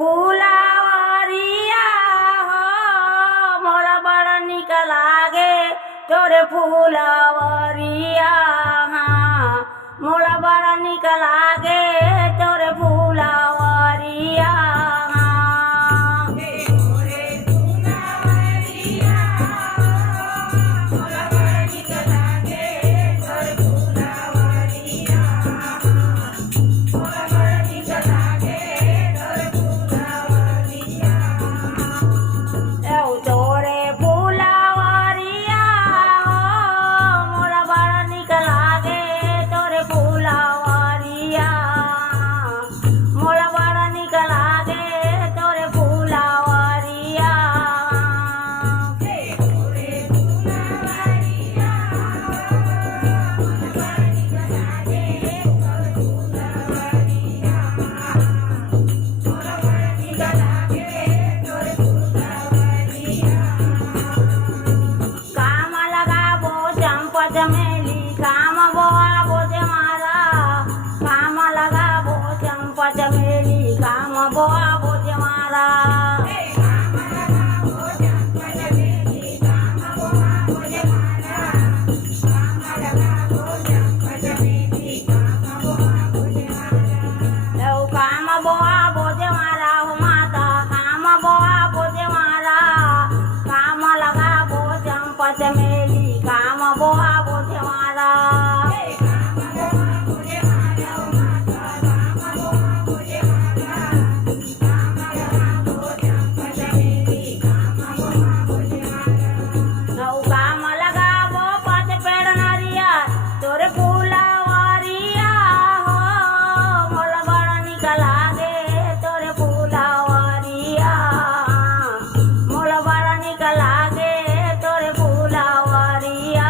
फूलावरिया हो मोरा बड़ा निक लागे तोरे फूलावरिया मोरा बड़ा निक लागे तोरे फूलावरिया चमेली काम बोआ बोझे मारा काम लगा बो चंपा चमेली काम बोआ बोझे मारा काम बोआ बोझे मारा हो माता काम बोआ बोझे मारा काम लगा बो चंपा चमेली काम बोआ बोझे मारा काम लगा बो पाँच पेड़ नरिया तोरे फूलावरिया हो मोला बड़ा निक लागे तोरे फूलावरिया मोला बड़ा निक लागे तोरे फूलावरिया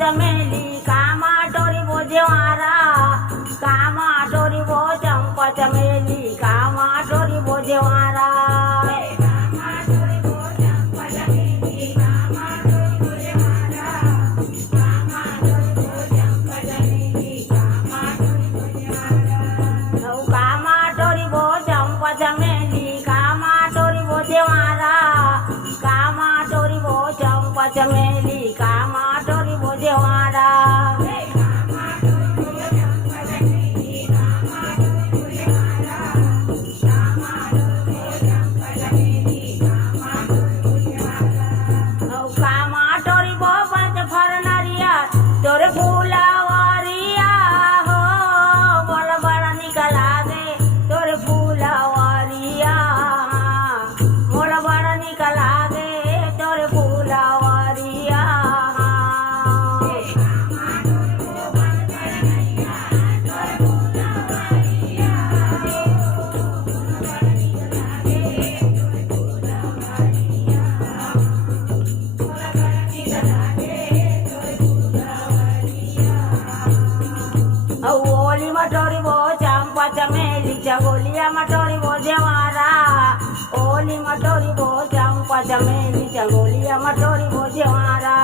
चमेली कामा टोरी बोझे मारा कामा टोरी बो चंपा चमेली कामा टोरी बोझे मारा कामा टोरी बो चंपा चमेली कामा टोरी बोझे मारा कामा टोरी बो चंपा चमेली कामा टोरी बोझे मारा कामा टोरी बो पंच फर नरिया तोरे फूलावरिया हो मोला बड़ा निक लागे तोरे फूलावरिया मोला बड़ा निक लागे तोरे फूलावरिया ओली मटोरी बो चंपा चमेली चंगोलिया मटोरी बोझे मारा ओली मटोरी बो चंपा चमेली चंगोलिया मटोरी बोझे मारा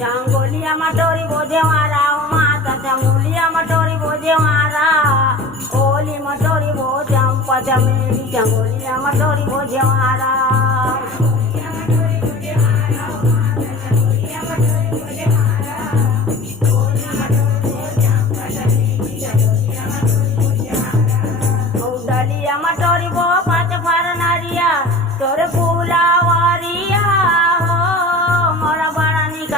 चंगोलिया मटोरी बोझे मारा माता चंगोलिया मटोरी बोझे मारा ओली मटोरी बो चंपा चमेली चंगोलिया मटोरी बोझे मारा डलिया मटोरी बो पाँच फर नरिया तोरे फूलावरिया हो मोरा बड़ा निक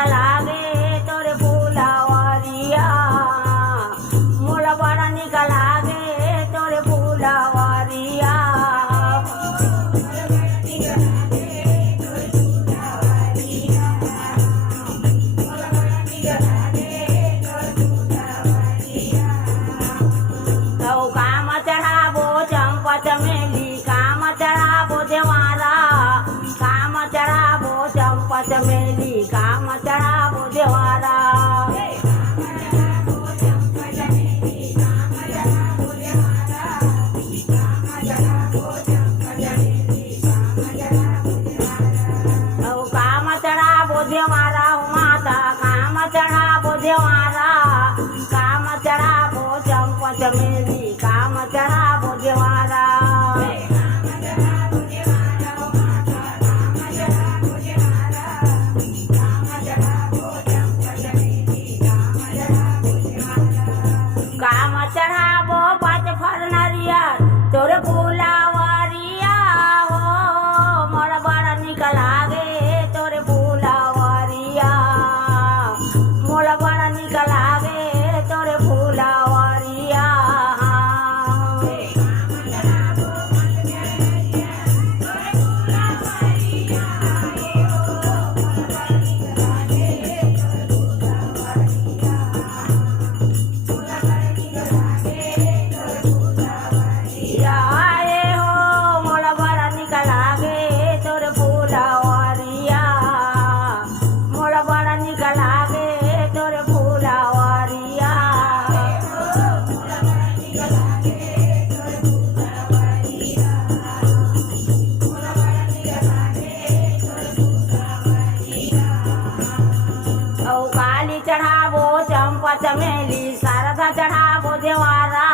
चमेली शारदा चढ़ाबो देवारा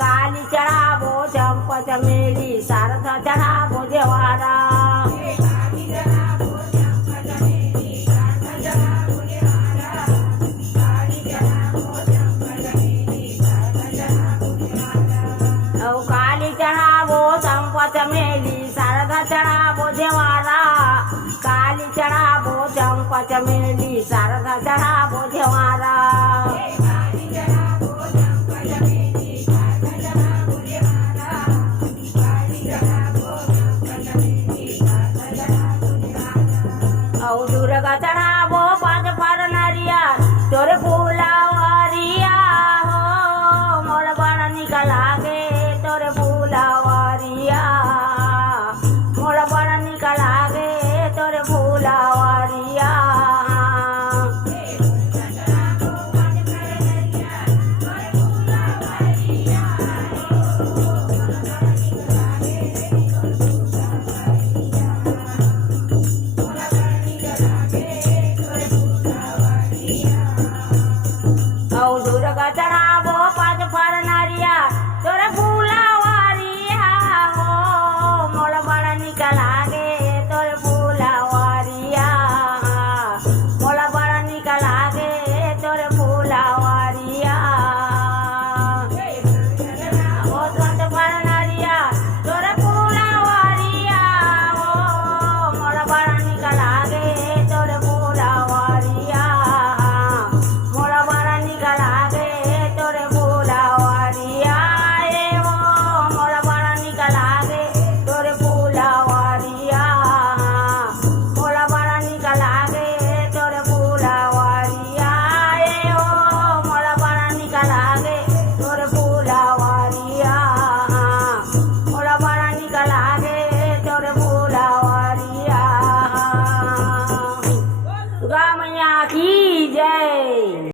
काली चढ़ाबो चंपा चमेली शारदा चढ़ाबो देवारा औ काली चढ़ाबो चंपा चमेली शारदा चढ़ाबो देवारा काली चढ़ाबो चंपा चमेली शारदा चढ़ाबो देवारा